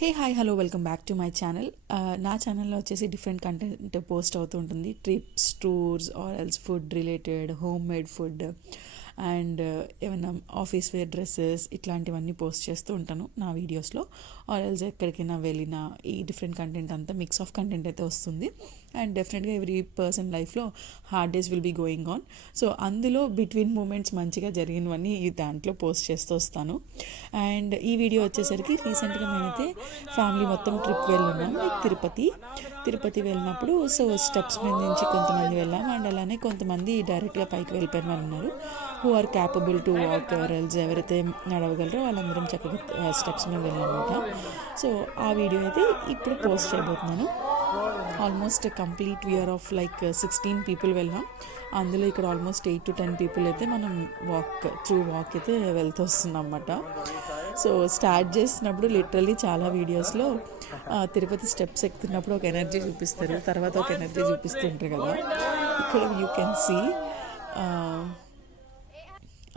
Hey hi hello welcome back to my channel. నా ఛానల్లో వచ్చేసి డిఫరెంట్ కంటెంట్ పోస్ట్ అవుతూ ఉంటుంది. Trips, tours or else food related, home made food and ఏమైనా office wear dresses ఇట్లాంటివన్నీ post చేస్తూ ఉంటాను నా వీడియోస్లో. ఆర్ ఎల్స్ ఎక్కడికైనా వెళ్ళినా ఈ డిఫరెంట్ కంటెంట్ అంతా మిక్స్ ఆఫ్ కంటెంట్ అయితే వస్తుంది. అండ్ డెఫినెట్గా ఎవ్రీ పర్సన్ లైఫ్లో hard days will be going on. So అందులో బిట్వీన్ మూమెంట్స్ మంచిగా జరిగినవన్నీ ఈ దాంట్లో పోస్ట్ చేస్తూ వస్తాను. అండ్ ఈ వీడియో వచ్చేసరికి రీసెంట్గా మేమైతే ఫ్యామిలీ మొత్తం ట్రిప్ వెళ్ళున్నాం. లైక్ తిరుపతి వెళ్ళినప్పుడు సో స్టెప్స్ మీద నుంచి కొంతమంది వెళ్ళాం. అండ్ అలానే కొంతమంది డైరెక్ట్గా పైకి వెళ్ళిపోయిన వాళ్ళు ఉన్నారు. Who are capable to walk else ఎవరైతే నడవగలరో వాళ్ళందరం చక్కగా స్టెప్స్ మీద వెళ్ళామన్నమాట. సో ఆ వీడియో అయితే ఇప్పుడు పోస్ట్ చేయబోతున్నాను. Almost complete we are of like 16 people వెళ్ళాం. అందులో ఇక్కడ ఆల్మోస్ట్ 8 to 10 పీపుల్ అయితే మనం వాక్ అయితే వెళ్తూ వస్తున్నాం అన్నమాట. సో స్టార్ట్ చేసినప్పుడు లిటరలీ చాలా వీడియోస్లో తిరుపతి స్టెప్స్ ఎక్కుతున్నప్పుడు ఒక ఎనర్జీ చూపిస్తారు, తర్వాత ఒక ఎనర్జీ చూపిస్తుంటారు కదా. ఇక్కడ యూ కెన్ సీ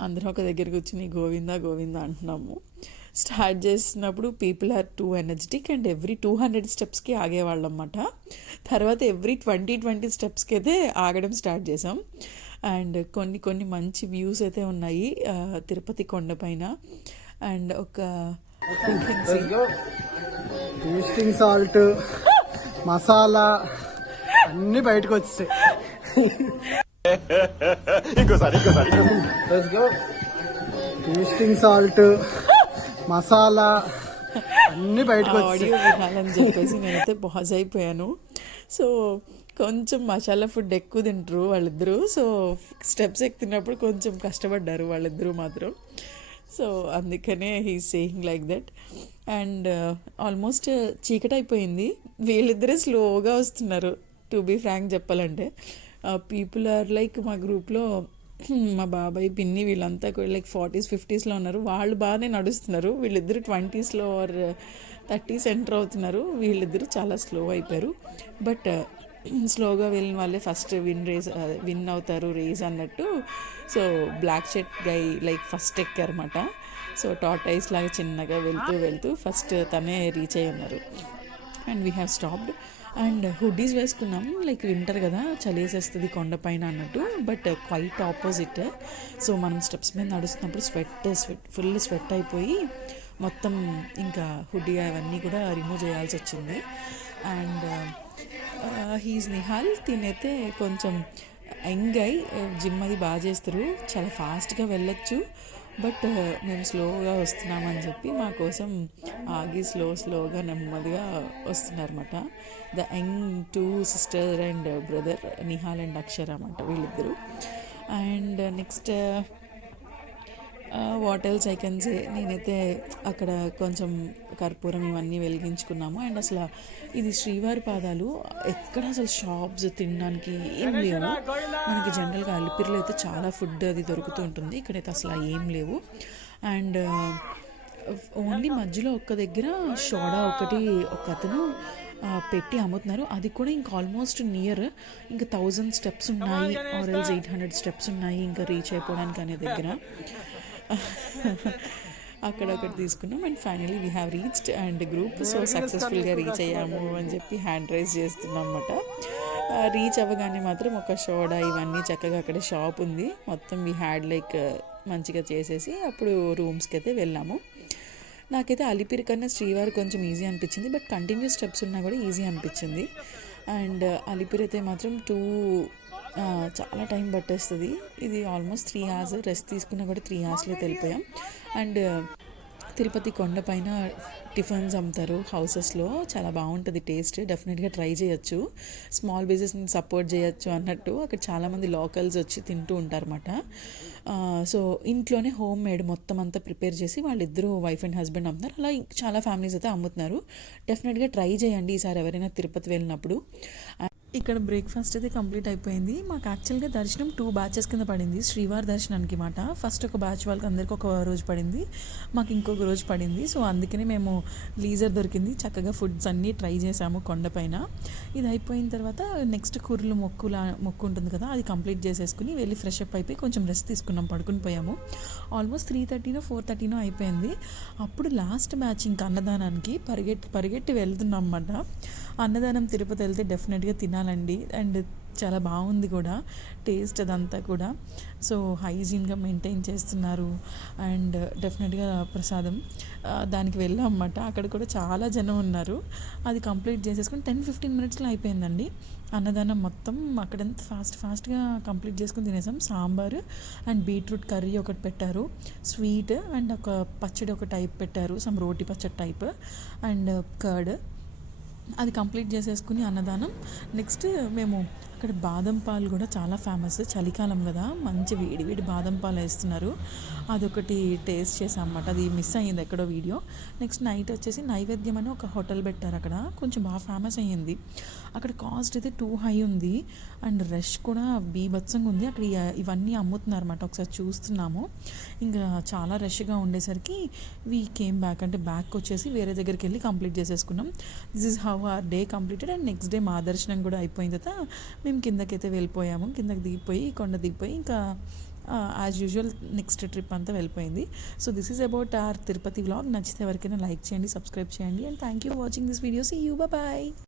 అందరం ఒక దగ్గర కూర్చుని గోవిందా గోవిందా అంటున్నాము. స్టార్ట్ చేసినప్పుడు people are too energetic and every 200 స్టెప్స్కి ఆగేవాళ్ళం అన్నమాట. తర్వాత ఎవ్రీ 20 స్టెప్స్కి అయితే ఆగడం స్టార్ట్ చేసాం. అండ్ కొన్ని మంచి వ్యూస్ అయితే ఉన్నాయి తిరుపతి కొండపైన. అండ్ ఒక టేస్టింగ్ సాల్ట్, మసాలా అన్నీ బయటకు వచ్చాయి. టేస్టింగ్ సాల్ట్, మసాలా అన్నీ బయటకు ఆడియో వినాలని చెప్పేసి నేనైతే పాజ్ అయిపోయాను. సో కొంచెం మసాలా ఫుడ్ ఎక్కువ తింటారు వాళ్ళిద్దరూ. సో స్టెప్స్ ఎక్కుతున్నప్పుడు కొంచెం కష్టపడ్డారు వాళ్ళిద్దరూ మాత్రం. సో అందుకనే he saying like that. And almost చీకటి అయిపోయింది. వీళ్ళిద్దరే స్లోగా వస్తున్నారు టు బీ ఫ్రాంక్ చెప్పాలంటే. పీపుల్ ఆర్ లైక్ మా గ్రూప్లో మా బాబాయ్, పిన్ని వీళ్ళంతా లైక్ 40s 50sలో ఉన్నారు. వాళ్ళు బాగానే నడుస్తున్నారు. వీళ్ళిద్దరు 20sలో ఆర్ 30s ఎంటర్ అవుతున్నారు. వీళ్ళిద్దరు చాలా స్లో అయిపోయారు. బట్ స్లోగా వెళ్ళిన వాళ్ళే ఫస్ట్ విన్ అవుతారు రేస్ అన్నట్టు. So black shirt guy like first ఎక్కారన్నమాట. సో టార్టైస్ లాగా చిన్నగా వెళ్తూ ఫస్ట్ తనే రీచ్ అయ్యి ఉన్నారు. And we have stopped. And hoodies వేసుకున్నాం, లైక్ వింటర్ కదా చలి వేసేస్తుంది కొండపైన అన్నట్టు. But quite opposite. సో మనం స్టెప్స్ మీద నడుస్తున్నప్పుడు ఫుల్ స్వెట్ అయిపోయి మొత్తం ఇంకా హుడ్డీ అవన్నీ కూడా రిమూవ్ చేయాల్సి వచ్చింది. అండ్ హీజ్ నిహాల్, తినైతే కొంచెం యంగ్ అయి జిమ్ అది బాగా చేస్తారు, చాలా ఫాస్ట్గా వెళ్ళొచ్చు. బట్ మేము స్లోగా వస్తున్నామని చెప్పి మా కోసం ఆగి స్లోగా నెమ్మదిగా వస్తున్నారన్నమాట. The young 2 sister and brother Nihal and Akshara అన్నమాట వీళ్ళిద్దరు. And next what else I can say, నేనైతే అక్కడ కొంచెం కర్పూరం ఇవన్నీ వెలిగించుకున్నాము. అండ్ అసలు ఇది శ్రీవారి పాదాలు, ఎక్కడ అసలు షాప్స్ తినడానికి ఏం లేవు. మనకి జనరల్గా అలిపిరిలో అయితే చాలా ఫుడ్ అది దొరుకుతూ ఉంటుంది, ఇక్కడైతే అసలు ఏం లేవు. అండ్ ఓన్లీ మధ్యలో ఒక్క దగ్గర సోడా ఒకటి ఒక అతను పెట్టి అమ్ముతున్నారు. అది కూడా ఇంకా ఆల్మోస్ట్ నియర్ ఇంకా 1000 స్టెప్స్ ఉన్నాయి ఆర్ ఎల్స్ 800 స్టెప్స్ ఉన్నాయి ఇంకా రీచ్ అయిపోవడానికి అనే దగ్గర. అక్కడ ఒకటి తీసుకున్నాం. And finally we have reached and group so సక్సెస్ఫుల్గా రీచ్ అయ్యాము అని చెప్పి హ్యాండ్ రైజ్ చేస్తున్నాం అన్నమాట. రీచ్ అవ్వగానే మాత్రం ఒక సోడా ఇవన్నీ చక్కగా అక్కడ షాప్ ఉంది మొత్తం. వీ హ్యాడ్ లైక్ మంచిగా చేసేసి అప్పుడు రూమ్స్కి అయితే వెళ్ళాము. నాకైతే అలిపిరి కన్నా శ్రీవారి కొంచెం ఈజీ అనిపించింది, బట్ కంటిన్యూస్ స్టెప్స్ ఉన్నా కూడా ఈజీ అనిపించింది. అండ్ అలిపిరి అయితే మాత్రం చాలా టైం పట్టేస్తుంది. ఇది ఆల్మోస్ట్ 3 hours, రెస్ట్ తీసుకున్నా కూడా 3 hoursలో వెళ్ళిపోయాం. అండ్ తిరుపతి కొండపైన టిఫిన్స్ అమ్ముతారు హౌసెస్లో, చాలా బాగుంటుంది టేస్ట్, డెఫినెట్గా ట్రై చేయొచ్చు. స్మాల్ బిజినెస్ని సపోర్ట్ చేయొచ్చు అన్నట్టు అక్కడ చాలామంది లోకల్స్ వచ్చి తింటూ ఉంటారన్నమాట. సో ఇంట్లోనే హోమ్ మేడ్ మొత్తం అంతా ప్రిపేర్ చేసి వాళ్ళిద్దరూ వైఫ్ అండ్ హస్బెండ్ అమ్ముతారు. అలా చాలా ఫ్యామిలీస్ అయితే అమ్ముతున్నారు. డెఫినెట్గా ట్రై చేయండి ఈసారి ఎవరైనా తిరుపతి వెళ్ళినప్పుడు. ఇక్కడ బ్రేక్ఫాస్ట్ అయితే కంప్లీట్ అయిపోయింది. మాకు యాక్చువల్గా దర్శనం 2 బ్యాచెస్ కింద పడింది శ్రీవారి దర్శనానికి మాట. ఫస్ట్ ఒక బ్యాచ్ వాళ్ళకి అందరికీ ఒక రోజు పడింది, మాకు ఇంకొక రోజు పడింది. సో అందుకని మేము లీజర్ దొరికింది, చక్కగా ఫుడ్స్ అన్నీ ట్రై చేసాము కొండపైన. ఇది అయిపోయిన తర్వాత నెక్స్ట్ కుర్రలు మొక్కు ఉంటుంది కదా, అది కంప్లీట్ చేసేసుకుని వెళ్ళి ఫ్రెష్ అప్ అయిపోయి కొంచెం రెస్ట్ తీసుకున్నాం, పడుకుని పోయాము. ఆల్మోస్ట్ 3:30 4:30 అయిపోయింది. అప్పుడు లాస్ట్ బ్యాచ్ ఇంకా అన్నదానానికి పరిగెట్టి వెళ్తున్నాం అన్నమాట. అన్నదానం తిరుపతి వెళ్తే డెఫినెట్గా తినాలండి, అండ్ చాలా బాగుంది కూడా టేస్ట్ అదంతా కూడా. సో హైజీన్గా మెయింటైన్ చేస్తున్నారు అండ్ డెఫినెట్గా ప్రసాదం. దానికి వెళ్ళాం అన్నమాట. అక్కడ కూడా చాలా జనం ఉన్నారు. అది కంప్లీట్ చేసేసుకుని 10-15 మినిట్స్లో అయిపోయిందండి అన్నదానం మొత్తం. అక్కడంతా ఫాస్ట్గా కంప్లీట్ చేసుకుని తినేసాం. సాంబారు అండ్ బీట్రూట్ కర్రీ ఒకటి పెట్టారు, స్వీట్ అండ్ ఒక పచ్చడి ఒక టైప్ పెట్టారు, సమ్ రోటి పచ్చడి టైప్ అండ్ కర్డ్. అది కంప్లీట్ చేసేసుకుని అన్నదానం. నెక్స్ట్ మేము అక్కడ బాదం పాలు కూడా చాలా ఫేమస్, చలికాలం కదా, మంచి వేడి బాదం పాలు వేస్తున్నారు, అదొకటి టేస్ట్ చేసాం అన్నమాట. అది మిస్ అయ్యింది ఎక్కడో వీడియో. నెక్స్ట్ నైట్ వచ్చేసి నైవేద్యం అని ఒక హోటల్ పెట్టారు, అక్కడ కొంచెం బాగా ఫేమస్ అయ్యింది. అక్కడ కాస్ట్ అయితే టూ హై ఉంది అండ్ రష్ కూడా బీభత్సంగా ఉంది. అక్కడ ఇవన్నీ అమ్ముతున్నారు అన్నమాట. ఒకసారి చూస్తున్నాము, ఇంకా చాలా రష్గా ఉండేసరికి వీ కేమ్ బ్యాక్, అంటే బ్యాక్ వచ్చేసి వేరే దగ్గరికి వెళ్ళి కంప్లీట్ చేసేసుకున్నాం. This is how our day completed. And next day మా దర్శనం కూడా అయిపోయిన తర్వాత మేము కిందకైతే వెళ్ళిపోయాము. కిందకి దిగిపోయి కొండ దిగిపోయి ఇంకా యాజ్ యూజువల్ నెక్స్ట్ ట్రిప్ అంతా వెళ్ళిపోయింది. So this is about our Tirupati vlog. నచ్చితే ఎవరికైనా లైక్ చేయండి, సబ్స్క్రైబ్ చేయండి, and thank you for watching this video. See you, bye.